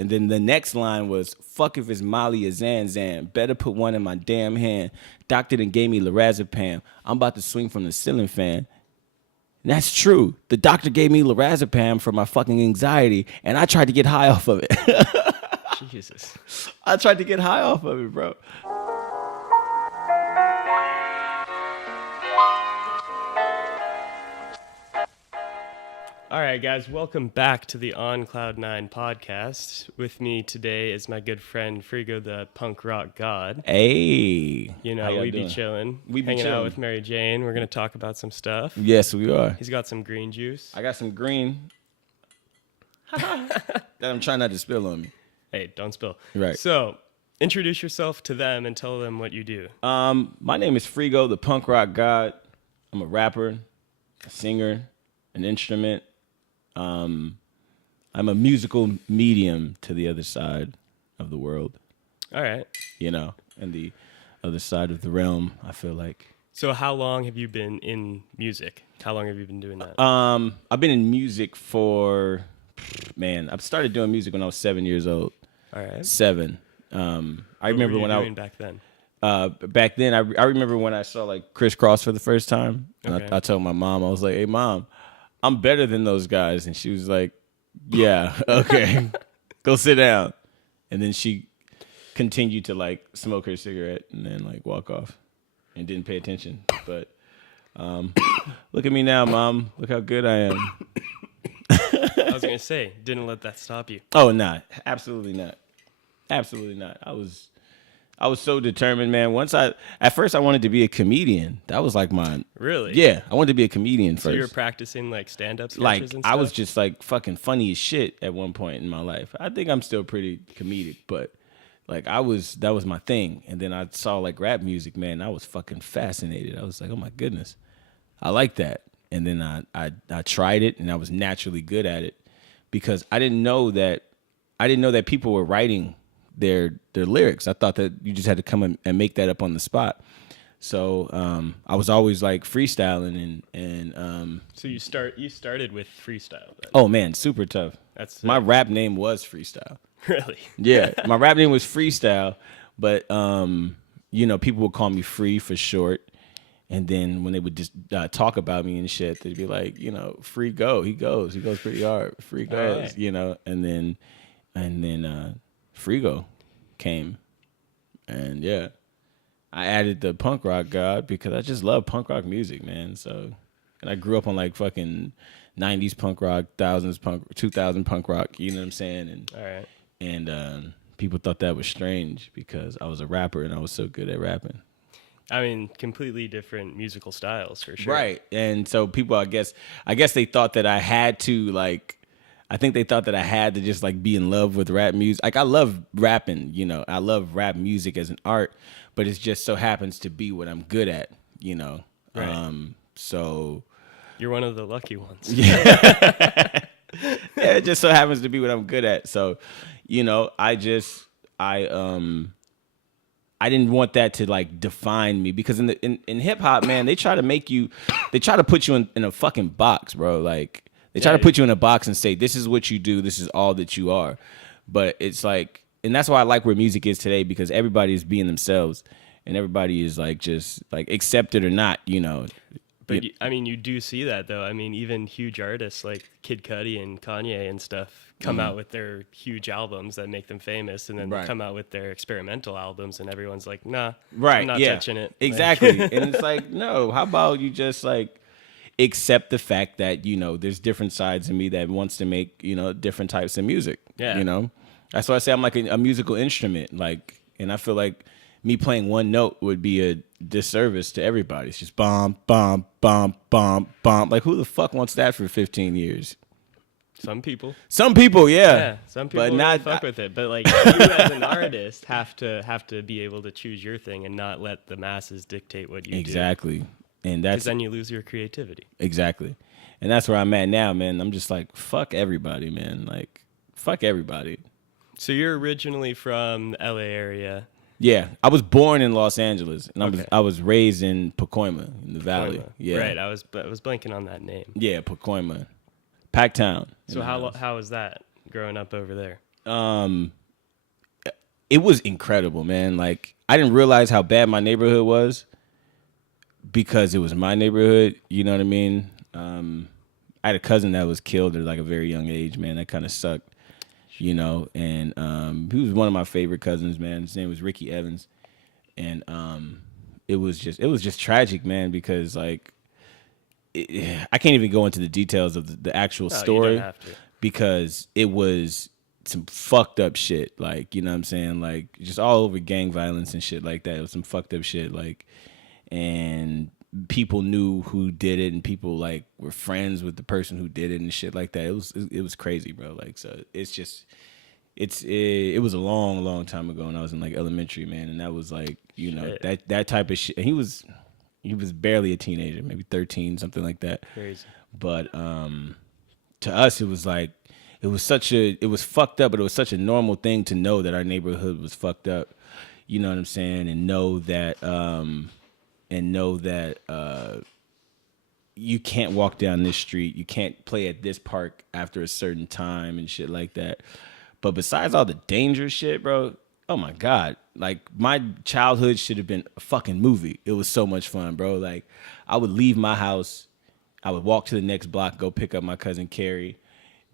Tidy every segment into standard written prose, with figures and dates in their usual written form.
And then the next line was, fuck if it's Molly or Zanzan. Better put one in my damn hand. Doctor done gave me lorazepam. I'm about to swing from the ceiling fan. And that's true. The doctor gave me lorazepam for my fucking anxiety, and I tried to get high off of it. Jesus. I tried to get high off of it, bro. All right, guys, welcome back to the On Cloud 9 podcast. With me today is my good friend Frego, the punk rock god. Hey. You know, we be chilling. We be hanging chilling. out with Mary Jane. We're going to talk about some stuff. Yes, we are. He's got some green juice. I got some green that I'm trying not to spill on me. Hey, don't spill. Right. So, introduce yourself to them and tell them what you do. My name is Frego, the punk rock god. I'm a rapper, a singer, an instrument. I'm a musical medium to the other side of the world. All right. You know, and the other side of the realm, I feel like. So how long have you been in music? How long have you been doing that? I've been in music for, I started doing music when I was 7 years old. All right. 7. I remember what were when you doing back then? Back then, I remember when I saw like Criss Cross for the first time. And Okay. I told my mom, I was like, hey, Mom, I'm better than those guys. And she was like, yeah, okay, go sit down. And then she continued to like smoke her cigarette and then like walk off and didn't pay attention. But look at me now, Mom. Look how good I am. I was going to say, didn't let that stop you. Oh, nah, absolutely not. Absolutely not. I was so determined, man. At first I wanted to be a comedian. That was like mine. Really? Yeah, I wanted to be a comedian first. So you were practicing like stand-up sketches Like and stuff? I was just like fucking funny as shit at one point in my life. I think I'm still pretty comedic, but like that was my thing. And then I saw like rap music, man. I was fucking fascinated. I was like, oh my goodness, I like that. And then I tried it, and I was naturally good at it because I didn't know that people were writing their lyrics. I thought that you just had to come and make that up on the spot. So I was always like freestyling and So you started with freestyle then. oh man, super tough. That's My rap name was Freestyle. really. Yeah, my rap name was Freestyle, but you know, people would call me Free for short. And then when they would just talk about me and shit, they'd be like, you know, Free go, he goes pretty hard. Free goes, right. You know, and then Frego came, and yeah, I added the punk rock god because I just love punk rock music, man. So, and I grew up on like fucking 90s punk rock, 2000 punk rock, you know what I'm saying? And All right. and people thought that was strange because I was a rapper and I was so good at rapping. I mean, completely different musical styles for sure. Right. And so people, I guess they thought that I had to just like be in love with rap music. Like I love rapping, you know, I love rap music as an art, but it just so happens to be what I'm good at, you know? Right. So You're one of the lucky ones. yeah, it just so happens to be what I'm good at. So, you know, I didn't want that to like define me because in hip hop, man, they try to put you in a fucking box, bro. Like they try to put you in a box and say, this is what you do. This is all that you are. But it's like, and that's why I like where music is today, because everybody is being themselves and everybody is like, just like accept it or not, you know. But I mean, you do see that though. I mean, even huge artists like Kid Cudi and Kanye and stuff come out with their huge albums that make them famous, and then they come out with their experimental albums, and everyone's like, nah, I'm not touching it. Exactly. And it's like, no, how about you just like accept the fact that, you know, there's different sides of me that wants to make, you know, different types of music. Yeah. You know? That's why I say I'm like a musical instrument. Like, and I feel like me playing one note would be a disservice to everybody. It's just bomb, bomb, bomb, bomb, bomb. Like, who the fuck wants that for 15 years? Some people. Some people, Yeah, some people but really not fuck with it. But like you as an artist have to be able to choose your thing and not let the masses dictate what you do. Exactly. And Because that's then you lose your creativity. exactly. And that's where I'm at now, man. I'm just like, fuck everybody, man. Like, fuck everybody. So you're originally from the LA area. Yeah, I was born in Los Angeles, and Okay. I was raised in Pacoima in the Valley. Pacoima. Yeah, Right, I was blanking on that name. yeah, Pacoima, Packtown. So how was that growing up over there? Um, it was incredible, man. Like I didn't realize how bad my neighborhood was because it was my neighborhood. You know what I mean? I had a cousin that was killed at like a very young age, man. That kind of sucked, you know. And he was one of my favorite cousins, man. His name was Ricky Evans, and it was just tragic, man. Because like I can't even go into the details of the actual story. You don't have to. Because it was some fucked up shit. Like, you know what I'm saying? Like, just all over gang violence and shit like that. It was some fucked up shit. Like, and people knew who did it, and people like were friends with the person who did it and shit like that. It was crazy, bro. Like, so it's just it was a long time ago, and I was in like elementary, man, and that was like, you know, that type of shit. And he was barely a teenager, maybe 13, something like that. Crazy. But to us, it was like it was fucked up, but it was such a normal thing to know that our neighborhood was fucked up. You know what I'm saying? And know that you can't walk down this street, you can't play at this park after a certain time and shit like that. But besides all the dangerous shit, bro, oh my God. Like, my childhood should have been a fucking movie. It was so much fun, bro. Like, I would leave my house, I would walk to the next block, go pick up my cousin Carrie.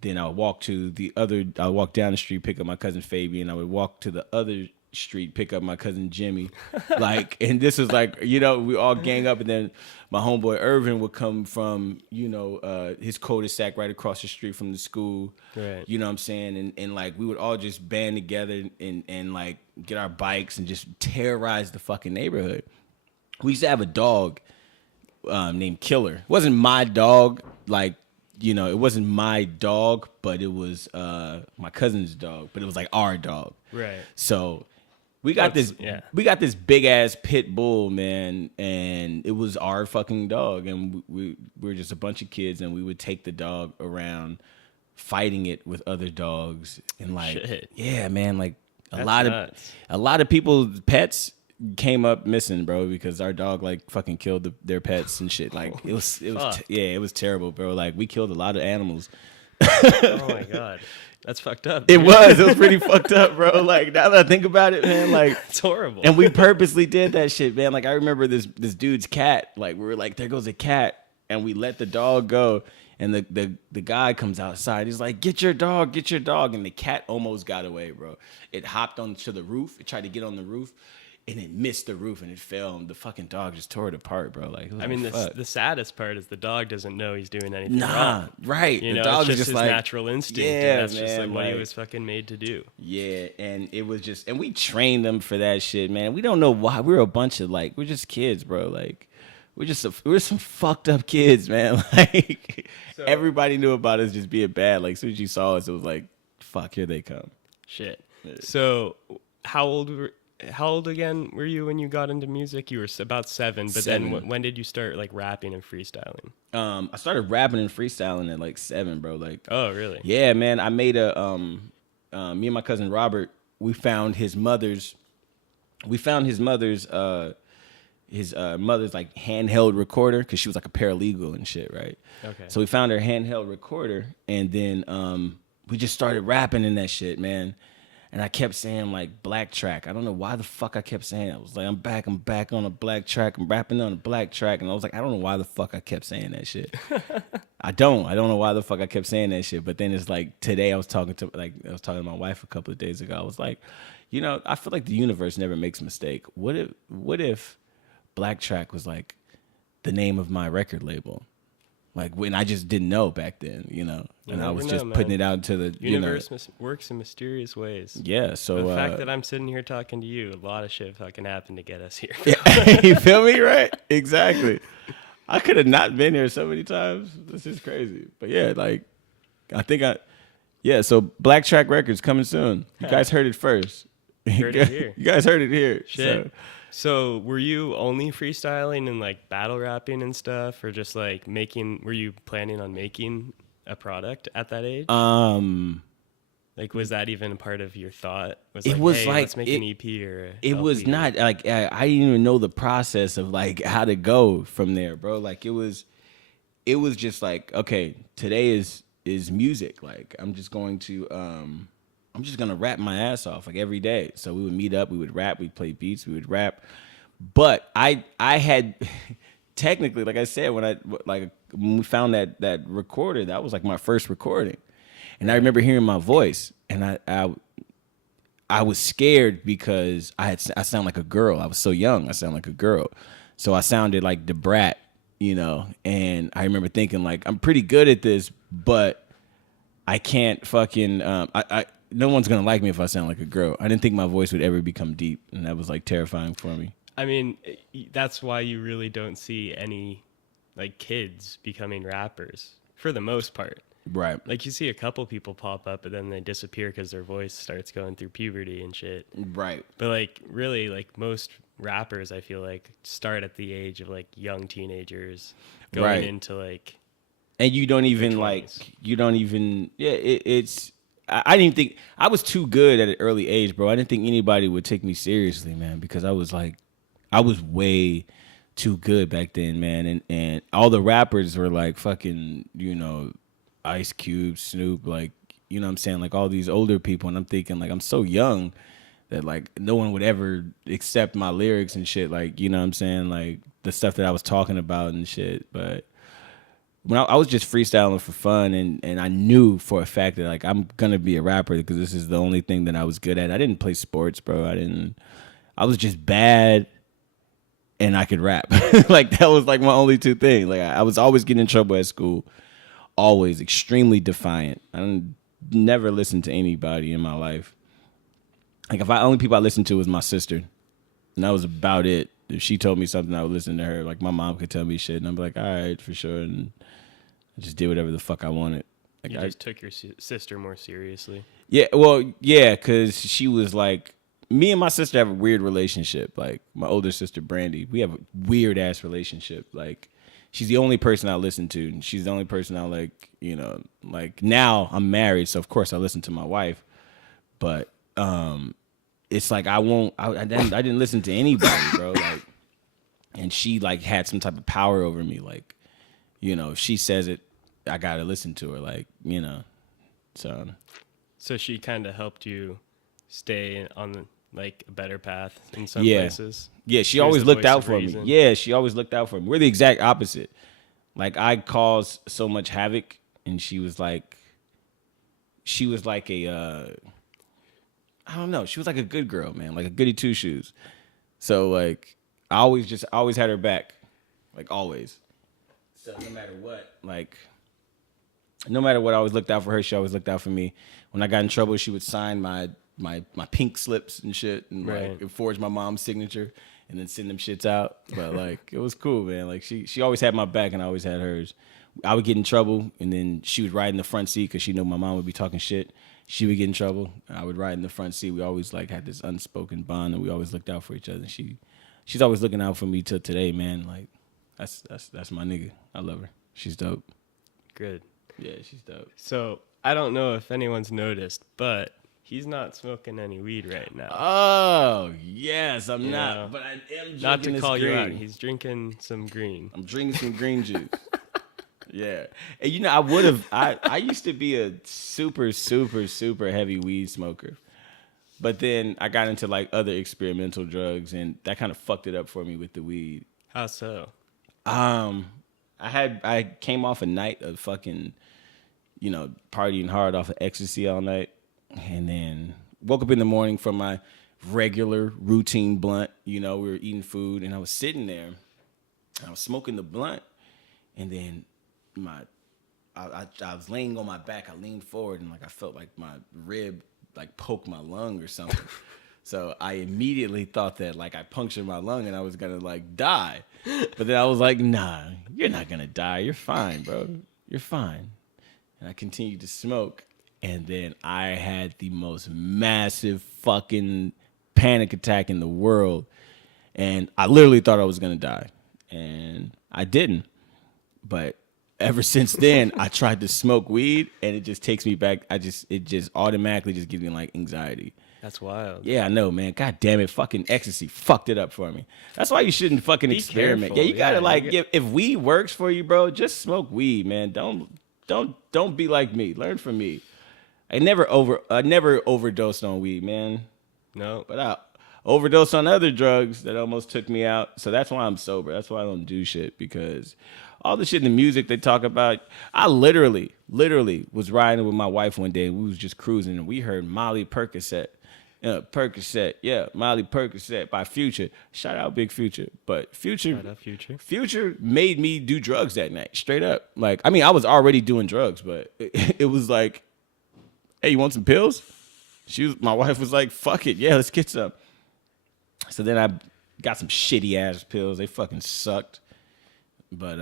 Then I would walk down the street, pick up my cousin Fabian. I would walk to the other street, pick up my cousin Jimmy. Like, and this was like, you know, we all gang up, and then my homeboy Irvin would come from, you know, his cul-de-sac right across the street from the school. Right. You know what I'm saying? And like, we would all just band together and like get our bikes and just terrorize the fucking neighborhood. We used to have a dog named Killer. It wasn't my dog, like, you know, it wasn't my dog, but it was my cousin's dog, but it was like our dog. Right. So we got this big ass pit bull, man, and it was our fucking dog, and we were just a bunch of kids, and we would take the dog around fighting it with other dogs, and like, shit. Yeah, man, like a lot of people's pets came up missing, bro, because our dog like fucking killed their pets and shit. Like, it was terrible, bro. Like, we killed a lot of animals. Oh my God, that's fucked up. Dude. It was pretty fucked up, bro. Like, now that I think about it, man, like, it's horrible. And we purposely did that shit, man. Like, I remember this dude's cat. Like, we were like, there goes a cat, and we let the dog go. And the guy comes outside. He's like, get your dog. And the cat almost got away, bro. It hopped onto the roof. It tried to get on the roof. And it missed the roof and it fell, and the fucking dog just tore it apart, bro. Like, I mean, the saddest part is the dog doesn't know he's doing anything wrong. Right. You know, the dog it's just his like, natural instinct. Yeah, and that's man, just like what he was fucking made to do. Yeah, and it was just, and we trained them for that shit, man. We don't know why. We're a bunch of like, we're just kids, bro. Like, we're some fucked up kids, man. Like, so, everybody knew about us just being bad. Like, as soon as you saw us, it was like, fuck, here they come. Shit. Yeah. So, how old again were you when you got into music? You were about 7, but then when did you start like rapping and freestyling? I started rapping and freestyling at like 7, bro. Like, oh really? Yeah, man. I made me and my cousin Robert, we found his mother's like handheld recorder, because she was like a paralegal and shit, right? Okay. So we found her handheld recorder, and then we just started rapping in that shit, man. And I kept saying like black track. I don't know why the fuck I kept saying it. I was like, I'm back on a black track. I'm rapping on a black track. And I was like, I don't know why the fuck I kept saying that shit. I don't know why the fuck I kept saying that shit. But then it's like today I was talking to my wife a couple of days ago. I was like, you know, I feel like the universe never makes a mistake. What if black track was like the name of my record label? Like, when I just didn't know back then, you know, and I was just putting it out to the universe. Works in mysterious ways. Yeah, so the fact that I'm sitting here talking to you, a lot of shit fucking happened to get us here. You feel me, right? Exactly. I could have not been here so many times. This is crazy, but yeah, like, so Black Track Records coming soon. You guys heard it first. Heard it here. You guys heard it here. Shit. So were you only freestyling and like battle rapping and stuff, or just like were you planning on making a product at that age? Like, was that even a part of your thought? Let's make an EP or it LP? Was not like, I didn't even know the process of like how to go from there, bro. Like, it was just like, okay, today is music. Like, I'm just going to I'm just gonna rap my ass off like every day. So we would meet up, we would rap, we'd play beats, we would rap. But I had technically, like I said, when we found that recorder, that was like my first recording, and I remember hearing my voice, and I was scared because I sound like a girl. I was so young, I sound like a girl, so I sounded like the brat, And I remember thinking like I'm pretty good at this, but I can't fucking no one's gonna like me if I sound like a girl. I didn't think my voice would ever become deep, and that was like terrifying for me. I mean, that's why you really don't see any like kids becoming rappers for the most part. Right. Like you see a couple people pop up, but then they disappear because their voice starts going through puberty and shit. Right. But like really, like most rappers, I feel like start at the age of like young teenagers going into like. And you don't even it's. I didn't think I was too good at an early age, bro. I didn't think anybody would take me seriously, man, because I was way too good back then, man. And all the rappers were like fucking, Ice Cube, Snoop, like, you know what I'm saying? Like all these older people. And I'm thinking like, I'm so young that like no one would ever accept my lyrics and shit. Like, you know what I'm saying? Like the stuff that I was talking about and shit. But when I was just freestyling for fun, and I knew for a fact that like I'm gonna be a rapper because this is the only thing that I was good at. I didn't play sports, bro. I was just bad, and I could rap. Like that was like my only two things. Like I was always getting in trouble at school, always extremely defiant. I never listened to anybody in my life. Like only people I listened to was my sister, and that was about it. If she told me something, I would listen to her. Like my mom could tell me shit, and I'd be like, all right, for sure. And I just did whatever the fuck I wanted. Like you just took your sister more seriously. Yeah, well, yeah, because she was like, me and my sister have a weird relationship. Like my older sister, Brandy, we have a weird ass relationship. Like she's the only person I listen to, and she's the only person I like, like now I'm married, so of course I listen to my wife. But it's like I didn't listen to anybody, bro. Like, and she like had some type of power over me. Like, if she says it, I gotta listen to her. Like, So she kind of helped you stay on like a better path in some places. Yeah, she always looked out for me. Yeah, she always looked out for me. We're the exact opposite. Like I caused so much havoc, and she was like a. I don't know. She was like a good girl, man, like a goody two shoes. So like, I always had her back, like always. So no matter what, I always looked out for her. She always looked out for me. When I got in trouble, she would sign my pink slips and shit, and like forge my mom's signature, and then send them shits out. But like, it was cool, man. Like she always had my back, and I always had hers. I would get in trouble, and then she would ride in the front seat because she knew my mom would be talking shit. She would get in trouble. I would ride in the front seat. We always like had this unspoken bond, and we always looked out for each other. She's always looking out for me till today, man. Like that's my nigga. I love her. She's dope. Good. Yeah, she's dope. So I don't know if anyone's noticed, but he's not smoking any weed right now. Oh yes, I'm not. But I am drinking not to call green. You out. He's drinking some green. I'm drinking some green juice. Yeah. And I used to be a super, super, super heavy weed smoker. But then I got into like other experimental drugs, and that kind of fucked it up for me with the weed. How so? I came off a night of fucking, partying hard off of ecstasy all night, and then woke up in the morning from my regular routine blunt. We were eating food, and I was sitting there, and I was smoking the blunt, and then I was laying on my back. I leaned forward, and like I felt like my rib like poke my lung or something. So I immediately thought that like I punctured my lung and I was gonna like die. But then I was like, nah, you're not gonna die. You're fine, bro. You're fine. And I continued to smoke. And then I had the most massive fucking panic attack in the world. And I literally thought I was gonna die. And I didn't. But ever since then, I tried to smoke weed, and it just takes me back. It just automatically just gives me like anxiety. That's wild. Yeah, I know, man. God damn it, fucking ecstasy fucked it up for me. That's why you shouldn't fucking experiment. Careful. Yeah, you gotta if weed works for you, bro, just smoke weed, man. Don't be like me. Learn from me. I never overdosed on weed, man. No. But I overdosed on other drugs that almost took me out. So that's why I'm sober. That's why I don't do shit, because all the shit in the music they talk about, I literally was riding with my wife one day and we was just cruising and we heard Molly Percocet. Molly Percocet by Future. Shout out Big Future. But Future made me do drugs that night, straight up. Like, I mean, I was already doing drugs, but it was like, hey, you want some pills? My wife was like, fuck it, yeah, let's get some. So then I got some shitty ass pills. They fucking sucked. But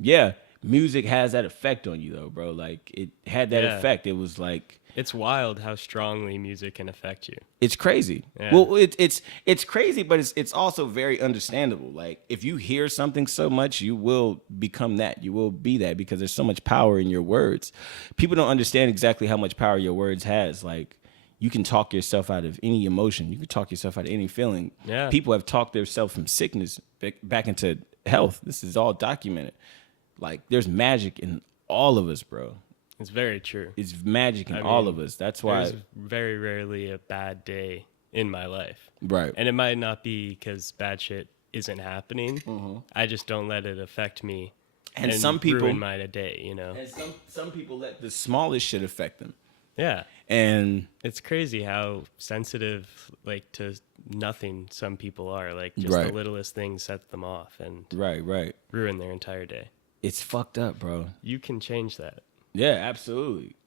yeah, music has that effect on you though, bro. Like, it had that effect. It was like, it's wild how strongly music can affect you. It's crazy. Yeah. Well, it's crazy, but it's also very understandable. Like, if you hear something so much, you will become that. You will be that, because there's so much power in your words. People don't understand exactly how much power your words has. Like, you can talk yourself out of any emotion. You can talk yourself out of any feeling. Yeah. People have talked themselves from sickness back into health. This is all documented. Like, there's magic in all of us, bro. It's very true. It's magic in all of us. That's why there's very rarely a bad day in my life. Right. And it might not be because bad shit isn't happening. Mm-hmm. I just don't let it affect me and some people ruin my day, you know. And some people let the smallest shit affect them. Yeah. And it's crazy how sensitive, like, to nothing some people are. Like, just the littlest things set them off and ruin their entire day. It's fucked up, bro. You can change that. Yeah,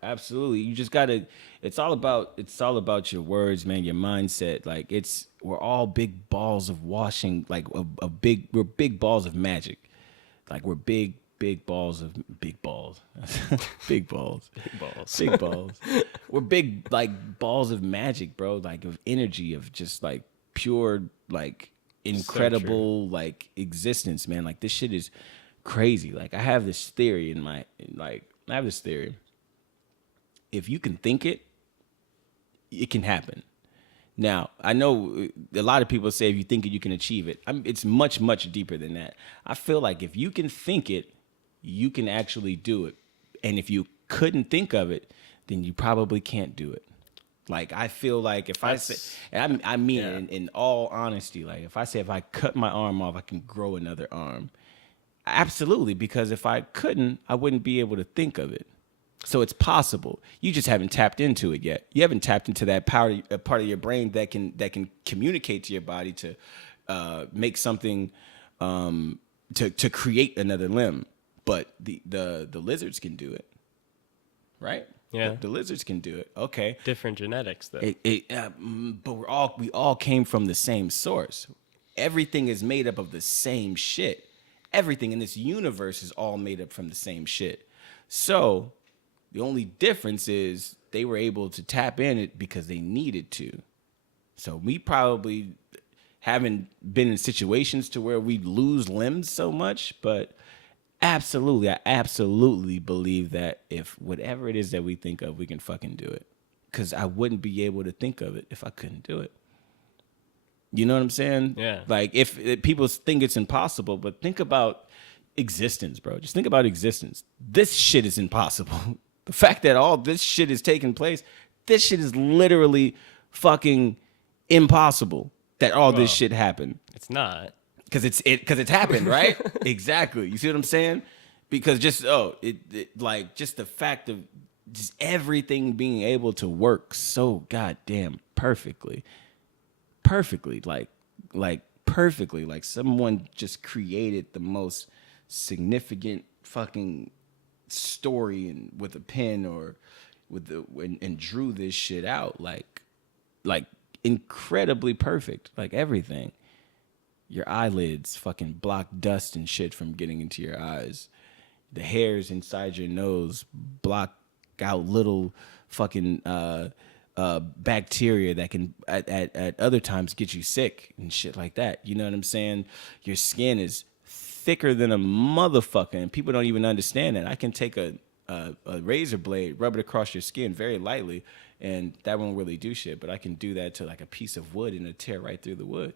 absolutely. You just gotta. It's all about your words, man. Your mindset. Like, we're all big balls of washing. Like we're big balls of magic. Like, we're big balls of big balls. Big balls. Big balls. We're big, like, balls of magic, bro. Like, of energy, of just like pure, like, incredible, like, existence, man. Like, this shit is crazy. Like, I have this theory if you can think it, it can happen. Now, I know a lot of people say if you think it, you can achieve it. It's much, much deeper than that. I feel like if you can think it, you can actually do it. And if you couldn't think of it, then you probably can't do it. Like, I feel like if I say, and I mean it in all honesty, like, if I say if I cut my arm off, I can grow another arm. Absolutely, because if I couldn't, I wouldn't be able to think of it. So it's possible. You just haven't tapped into it yet. You haven't tapped into that part of your brain that can communicate to your body to make something, to create another limb. But the lizards can do it, right? Yeah, the lizards can do it. Okay, different genetics though. But we all came from the same source. Everything is made up of the same shit. Everything in this universe is all made up from the same shit. So the only difference is they were able to tap in it because they needed to. So we probably haven't been in situations to where we lose limbs so much, but I absolutely believe that if whatever it is that we think of, we can fucking do it. Because I wouldn't be able to think of it if I couldn't do it. You know what I'm saying? Yeah. Like, if people think it's impossible, but think about existence, bro. Just think about existence. This shit is impossible. The fact that all this shit is taking place, this shit is literally fucking impossible that all this shit happened. It's not. Because it's happened, right? Exactly. You see what I'm saying? Because just the fact of just everything being able to work so goddamn perfectly, like perfectly, like someone just created the most significant fucking story and with a pen or and drew this shit out like incredibly perfect, like everything. Your eyelids fucking block dust and shit from getting into your eyes. The hairs inside your nose block out little fucking bacteria that can at other times get you sick and shit like that. You know what I'm saying? Your skin is thicker than a motherfucker, and people don't even understand that. I can take a razor blade, rub it across your skin very lightly, and that won't really do shit. But I can do that to like a piece of wood and it'll tear right through the wood.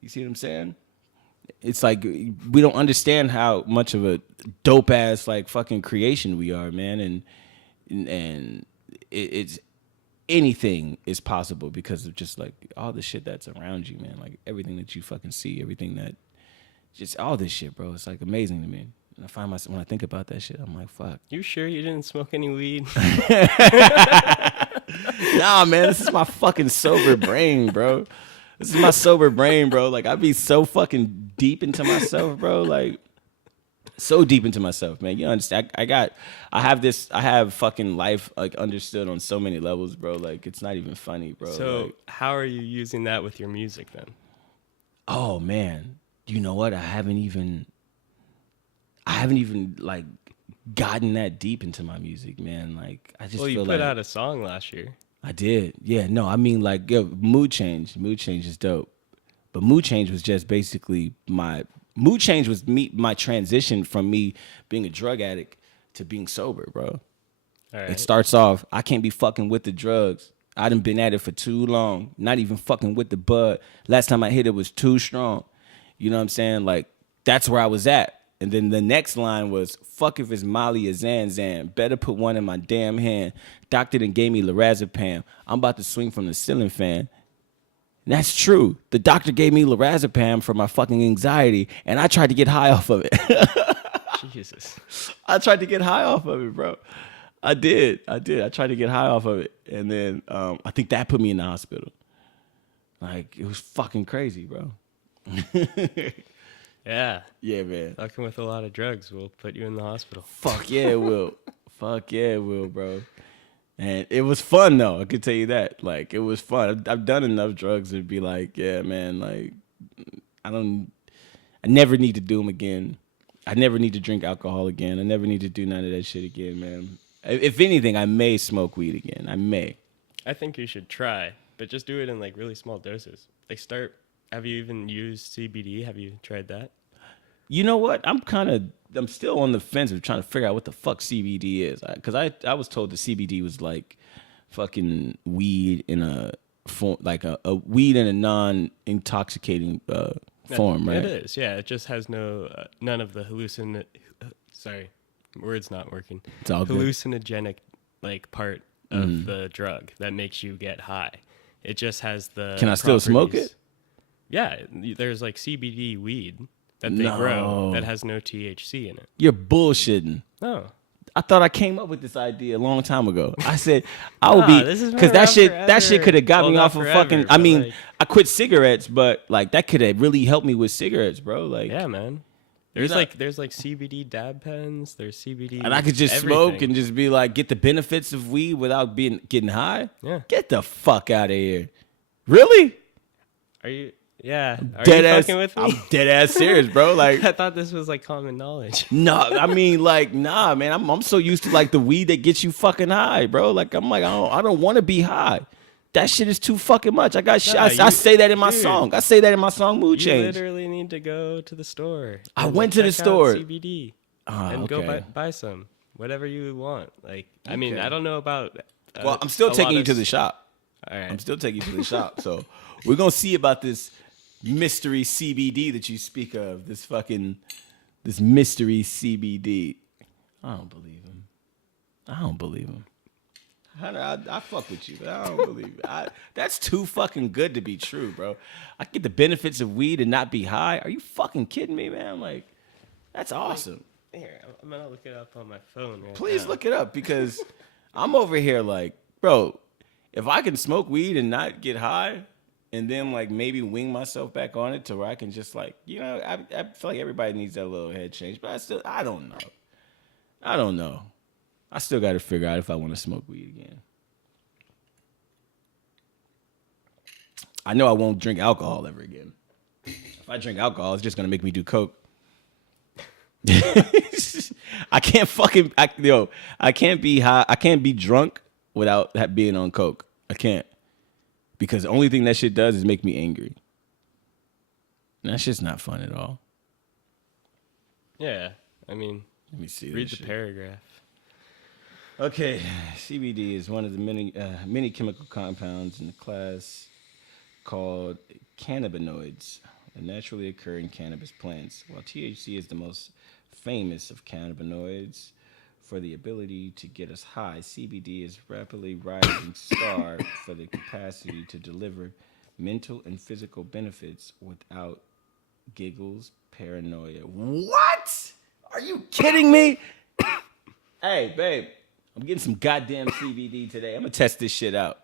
You see what I'm saying? It's like we don't understand how much of a dope ass like fucking creation we are, man, and it's anything is possible because of just like all the shit that's around you, man. Like everything that you fucking see, everything that just all this shit, bro. It's like amazing to me. And I find myself when I think about that shit, I'm like, fuck. You sure you didn't smoke any weed? Nah, man, this is my fucking sober brain, bro. This is my sober brain, bro. Like I be so fucking deep into myself, bro. Like so deep into myself, man. You understand? I have fucking life like understood on so many levels, bro. Like it's not even funny, bro. So like, how are you using that with your music then? oh man, you know what? I haven't even like gotten that deep into my music, man. Like I just Well, you feel put like out a song last year. I did. Yeah, no, I mean like yo, mood change. Mood change is dope. But mood change was just basically my transition from me being a drug addict to being sober, bro. All right. It starts off, I can't be fucking with the drugs. I done been at it for too long. Not even fucking with the bud. Last time I hit it was too strong. You know what I'm saying? Like, that's where I was at. And then the next line was, fuck if it's Molly or Zanzan. Better put one in my damn hand. Doctor done gave me lorazepam. I'm about to swing from the ceiling fan. And that's true. The doctor gave me lorazepam for my fucking anxiety, and I tried to get high off of it. Jesus. I tried to get high off of it, bro. I did. I tried to get high off of it. And then I think that put me in the hospital. Like, it was fucking crazy, bro. Yeah. Yeah, man. Fucking with a lot of drugs will put you in the hospital. Fuck yeah, it will. Fuck yeah, it will, bro. And it was fun, though. I could tell you that. Like, it was fun. I've done enough drugs to be like, yeah, man, like, I never need to do them again. I never need to drink alcohol again. I never need to do none of that shit again, man. If anything, I may smoke weed again. I may. I think you should try, but just do it in like really small doses. Like have you even used CBD? Have you tried that? You know what? I'm still on the fence of trying to figure out what the fuck CBD is. Because I was told the CBD was like fucking weed in a form, like a weed in a non-intoxicating form, right? It is, yeah. It just has none of the sorry, word's not working. It's all good. Hallucinogenic like part of the drug that makes you get high. It just has the Can I still smoke it? Yeah, there's like CBD weed that they grow that has no THC in it. You're bullshitting. No. I thought I came up with this idea a long time ago. I said I would be because that shit could have got me off of fucking. I mean, like, I quit cigarettes, but like that could have really helped me with cigarettes, bro. Like, yeah, man. There's like CBD dab pens. There's CBD, and I could just smoke and just be like, get the benefits of weed without getting high. Yeah, get the fuck out of here. Really? Are you? Yeah, are dead you ass, fucking with me? I'm dead ass serious, bro. Like, I thought this was like common knowledge. No, I mean, like, nah, man. I'm so used to like the weed that gets you fucking high, bro. Like, I'm like, I don't want to be high. That shit is too fucking much. I say that in my song. I say that in my song Mood Change. You literally need to go to the store. I went to the store. CBD and go buy some. Whatever you want. Like, I mean, I don't know about. Well, I'm still taking you to the shop. All right. I'm still taking you to the shop. So we're gonna see about this mystery CBD that you speak of. This mystery CBD. I don't believe him. Hunter, I fuck with you, but I don't believe it. That's too fucking good to be true, bro. I get the benefits of weed and not be high. Are you fucking kidding me, man? Like, that's awesome. Here, I'm gonna look it up on my phone. Please look it up because I'm over here like, bro, if I can smoke weed and not get high, and then like maybe wing myself back on it to where I can just like, you know, I feel like everybody needs that little head change, but I don't know. I still got to figure out if I want to smoke weed again. I know I won't drink alcohol ever again. If I drink alcohol, it's just gonna make me do coke. I can't be high. I can't be drunk without being on coke. I can't. Because the only thing that shit does is make me angry. And that's just not fun at all. Yeah, I mean, let me see. Read the paragraph. Okay, CBD is one of the many chemical compounds in the class called cannabinoids that naturally occur in cannabis plants. While THC is the most famous of cannabinoids, for the ability to get us high, CBD is rapidly rising star for the capacity to deliver mental and physical benefits without giggles, paranoia. What? Are you kidding me? Hey, babe, I'm getting some goddamn CBD today. I'm gonna test this shit out.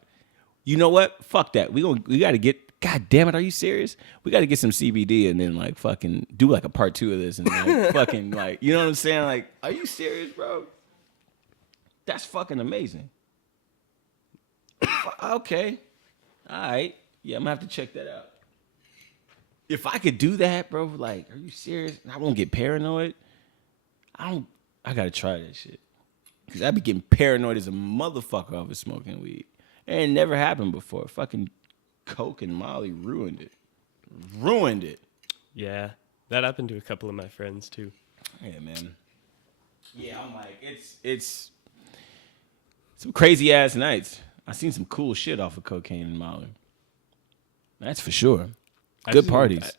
You know what? Fuck that. We gotta get. God damn it, are you serious? We gotta get some CBD and then like fucking do like a part 2 of this and like fucking like, you know what I'm saying? Like, are you serious, bro? That's fucking amazing. Okay. All right. Yeah, I'm gonna have to check that out. If I could do that, bro, like, are you serious? I won't get paranoid. I gotta try that shit. Cause I be getting paranoid as a motherfucker over smoking weed. It ain't never happened before. Fucking Coke and Molly ruined it. Ruined it. Yeah. That happened to a couple of my friends too. Yeah, man. Yeah, I'm like, it's some crazy ass nights. I seen some cool shit off of cocaine and Molly. That's for sure. Good parties.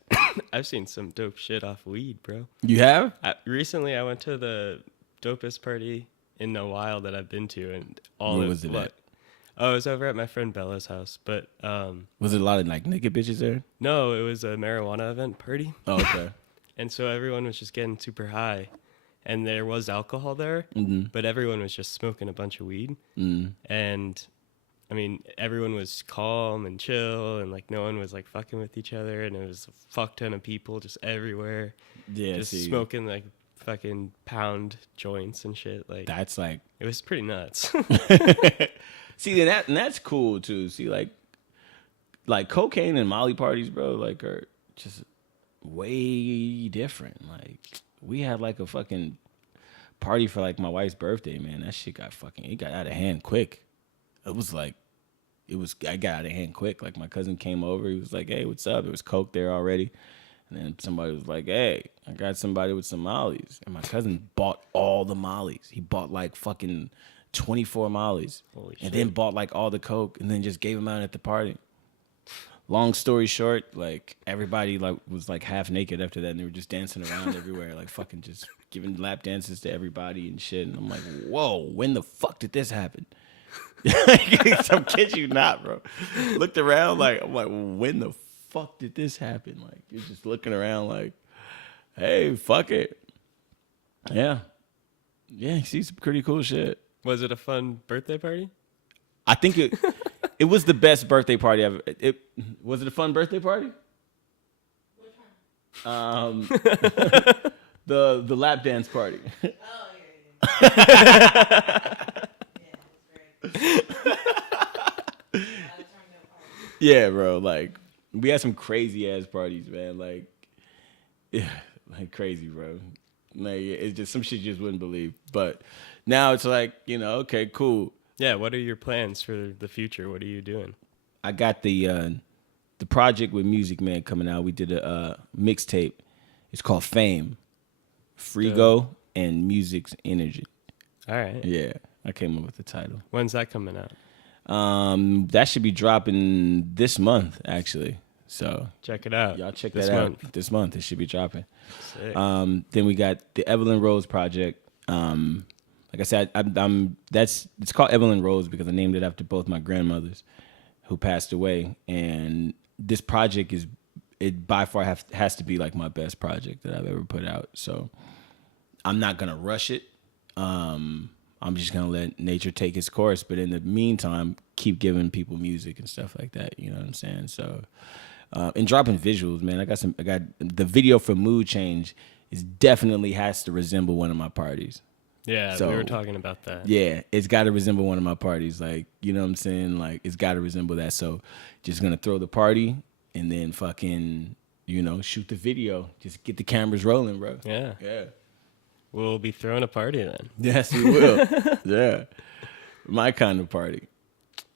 I've seen some dope shit off weed, bro. You have? Recently, I went to the dopest party in a while that I've been to, and all Where was it at? Oh, it was over at my friend Bella's house, but Was it a lot of like naked bitches there? no, it was a marijuana event party. Oh, okay. And so everyone was just getting super high, and there was alcohol there, but everyone was just smoking a bunch of weed. And I mean, everyone was calm and chill, and like no one was like fucking with each other, and it was a fuck ton of people just everywhere, Yeah, just smoking like fucking pound joints and shit. Like that's like, it was pretty nuts. see, and that's cool too. See, like cocaine and Molly parties, bro, like are just way different. Like we had like a fucking party for like my wife's birthday, man. That shit it got out of hand quick. I got out of hand quick. Like my cousin came over, he was like, "Hey, what's up?" There was Coke there already. And then somebody was like, "Hey, I got somebody with some Mollies." And my cousin bought all the Mollies. He bought like fucking 24 Mollies. Holy and shit. then bought like all the Coke and then just gave them out at the party. Long story short, like everybody like was like half naked after that and they were just dancing around everywhere, like fucking just giving lap dances to everybody and shit. And I'm like, whoa, when the fuck did this happen? I'm kidding you not, bro. Looked around like, I'm like, when the fuck did this happen? Like, you're just looking around like, hey, fuck it. Yeah. Yeah, you see some pretty cool shit. Was it a fun birthday party? I think it was the best birthday party ever. Was it a fun birthday party? Which one? The lap dance party. Oh, yeah. Yeah, it was great. Yeah, bro. Like we had some crazy ass parties, man. Like, yeah, like crazy, bro. Like it's just some shit you just wouldn't believe. But now it's like, okay, cool. Yeah, what are your plans for the future? What are you doing? I got the project with Music Man coming out. We did a mixtape. It's called Fame, Frego, and Music's Energy. All right. Yeah, I came up with the title. When's that coming out? That should be dropping this month, actually. So check it out. Y'all check this that month. out. This month it should be dropping. Sick. Then we got the Evelyn Rose project. Like I said, it's called Evelyn Rose because I named it after both my grandmothers who passed away. And this project it by far has to be like my best project that I've ever put out. So I'm not gonna rush it. I'm just gonna let nature take its course. But in the meantime, keep giving people music and stuff like that. You know what I'm saying? So and dropping visuals, man. I got the video for Mood Change is definitely has to resemble one of my parties. Yeah, So, we were talking about that. Yeah, it's got to resemble one of my parties. Like, you know what I'm saying? Like, it's got to resemble that. So, just going to throw the party and then fucking, shoot the video. Just get the cameras rolling, bro. Yeah. Yeah. We'll be throwing a party then. Yes, we will. Yeah. My kind of party.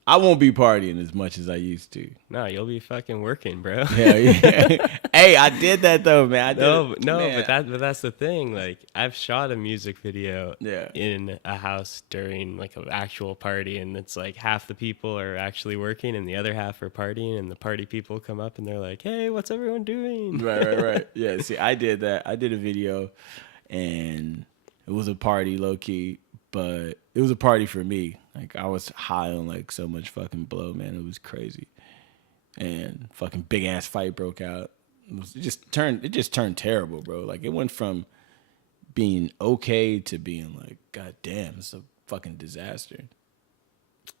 I won't be partying as much as I used to. No, you'll be fucking working, bro. Yeah. Hey, I did that though, man. But that's the thing. Like, I've shot a music video Yeah. in a house during like an actual party, and it's like half the people are actually working and the other half are partying, and the party people come up and they're like, "Hey, what's everyone doing?" Right. Yeah. See, I did that. I did a video, and it was a party, low key. But it was a party for me. Like I was high on like so much fucking blow, man. It was crazy. And fucking big ass fight broke out. It just turned terrible, bro. Like it went from being okay to being like, God damn, it's a fucking disaster.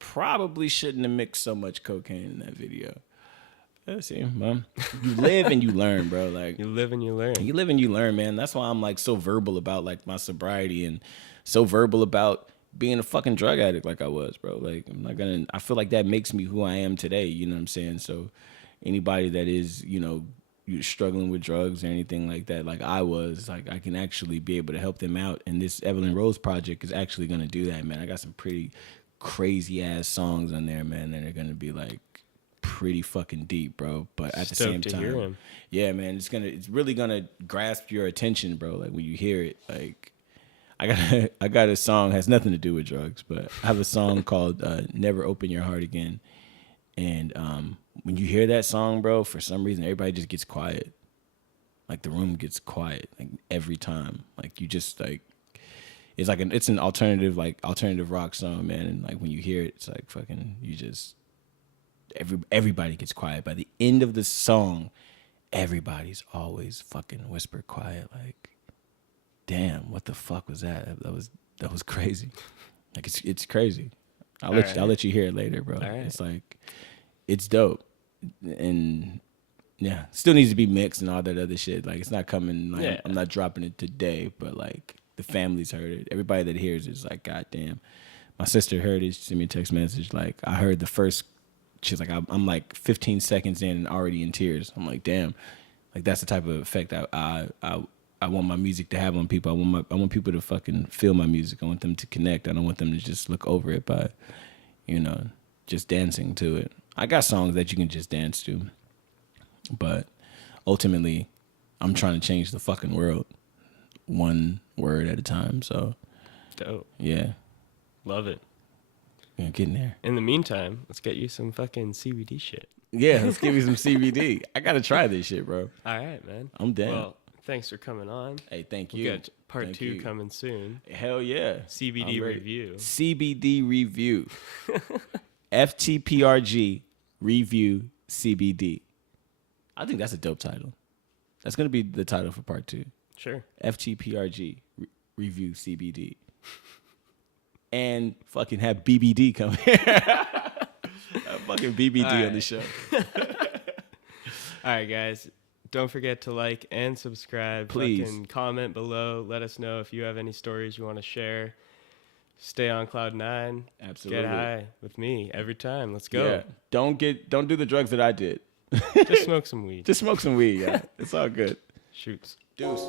Probably shouldn't have mixed so much cocaine in that video. Let's see, Mom. You live and you learn, bro. Like you live and you learn. You live and you learn, man. That's why I'm like so verbal about like my sobriety and so verbal about being a fucking drug addict like I was, bro. Like I feel like that makes me who I am today. You know what I'm saying? So anybody that is, you're struggling with drugs or anything like that, like I was, like I can actually be able to help them out. And this Evelyn Rose project is actually gonna do that, man. I got some pretty crazy ass songs on there, man, that are gonna be like pretty fucking deep, bro. But at the same time, yeah, man, it's really gonna grasp your attention, bro. Like when you hear it, like I got a song, has nothing to do with drugs, but I have a song called Never Open Your Heart Again. And when you hear that song, bro, for some reason everybody just gets quiet. Like the room gets quiet, like every time. Like you just like it's an alternative rock song, man. And like when you hear it, it's like fucking everybody gets quiet. By the end of the song, everybody's always fucking whisper quiet, like, damn, what the fuck was that? That was crazy. Like it's crazy. I'll let you hear it later, bro. Right. It's like it's dope. And yeah, still needs to be mixed and all that other shit. Like it's not coming, like yeah. I'm not dropping it today, but like the family's heard it. Everybody that hears it is like, God damn. My sister heard it. She sent me a text message. Like, I heard the first, she's like, I'm like 15 seconds in and already in tears. I'm like, damn. Like, that's the type of effect I want my music to have on people. I want people to fucking feel my music. I want them to connect. I don't want them to just look over it by, just dancing to it. I got songs that you can just dance to. But ultimately, I'm trying to change the fucking world. One word at a time, so. Dope. Yeah. Love it. Yeah, getting there. In the meantime, let's get you some fucking CBD shit. Yeah, let's give you some CBD. I gotta try this shit, bro. All right, man. I'm down. Well, thanks for coming on. Hey, thank you. We'll get part 2 coming soon. Hell yeah. CBD review. CBD review. FTPRG review CBD. I think that's a dope title. That's gonna be the title for part 2. Sure. FTPRG review CBD. And fucking have BBD come here. Fucking BBD on the show. All right, guys. Don't forget to like and subscribe. Please. Fucking comment below. Let us know if you have any stories you want to share. Stay on cloud 9. Absolutely. Get high with me every time. Let's go. Yeah. Don't do the drugs that I did. Just smoke some weed. Just smoke some weed, yeah. It's all good. Shoots. Deuce.